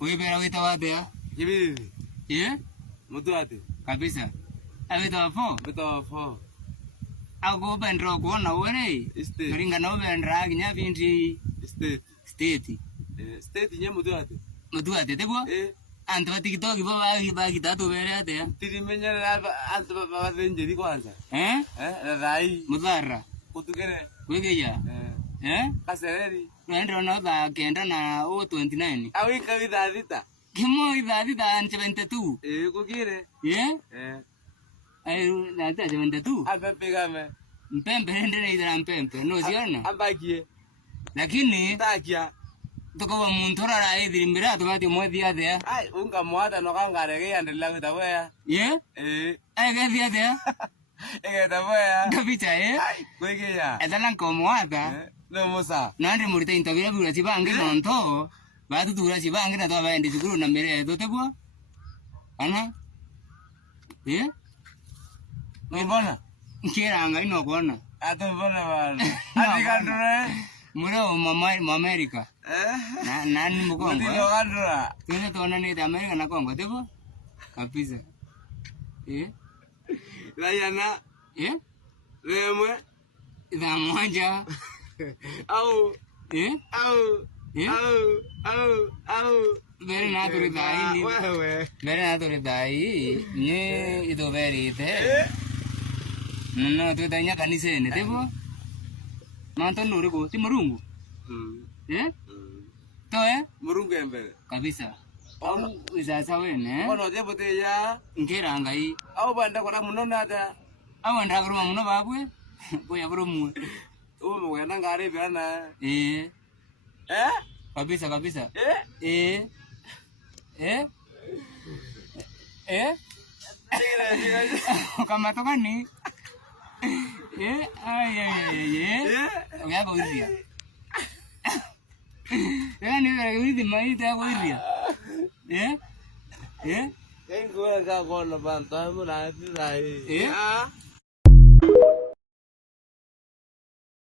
Wewe bera wita wapi ya? Hivi. Mtu ati. Kabisa. Awita wafo? Wita wafo. Ako bendro kuona wewe. Kuringa na bendra kinya binti. State. State nye mtu ati. Mtu ati tebo? Antu wa TikTok baba kitatu bere ate ya. Tirimenya antu baba venjeri kwanza. Rai. Mudhara. Kutukere. Wege ya. Kasereri. Ndio na ba kenda na 29. Awika vidadita. Kimo idadita an 72. Kukire. Ayo na 72. Apepigame. Mpembe ndene idara mpembe. No siona. Ambakie. Lakini takia. Toko muntora ra idirimbira tumati mwezi ate ya. Ai unga mwata no kangare ke andela kutawe. Ai ke dia dia. Kutawe. Kapicha Ai kweke ya. Edalan como ata. No musa. Nandi murita intabira bura chibange nonto. Batu tura chibange na to baende chukuru na mere to tebo. Ana? Mbona? Nkiranga ino kuona. Ato mbona bana. Atikandure. Mura mama America. Nani mkongo. Ndio kandura. Tuna tuona ni America na Kongo tebo. Kabisa. Layana. Remwe. Ida moja. Au. Bere na turi dai ni. Bere na turi dai ni ido beri te. No tu dai nya kanisa ne tebo. Manton nuri ko ti marungu. To Marungu embele. Kabisa. Au isa wene. Ono je bote ya. Ngera ngai. Au banda kona muno nada. Au anda kuruma muno babwe. Boya bromu. Wena ngare bana. Kabisa kabisa. Kama toka ni. Oya kuiria. Ni vera kuiria maita kuiria. Kengo ka kona banta muna tirai.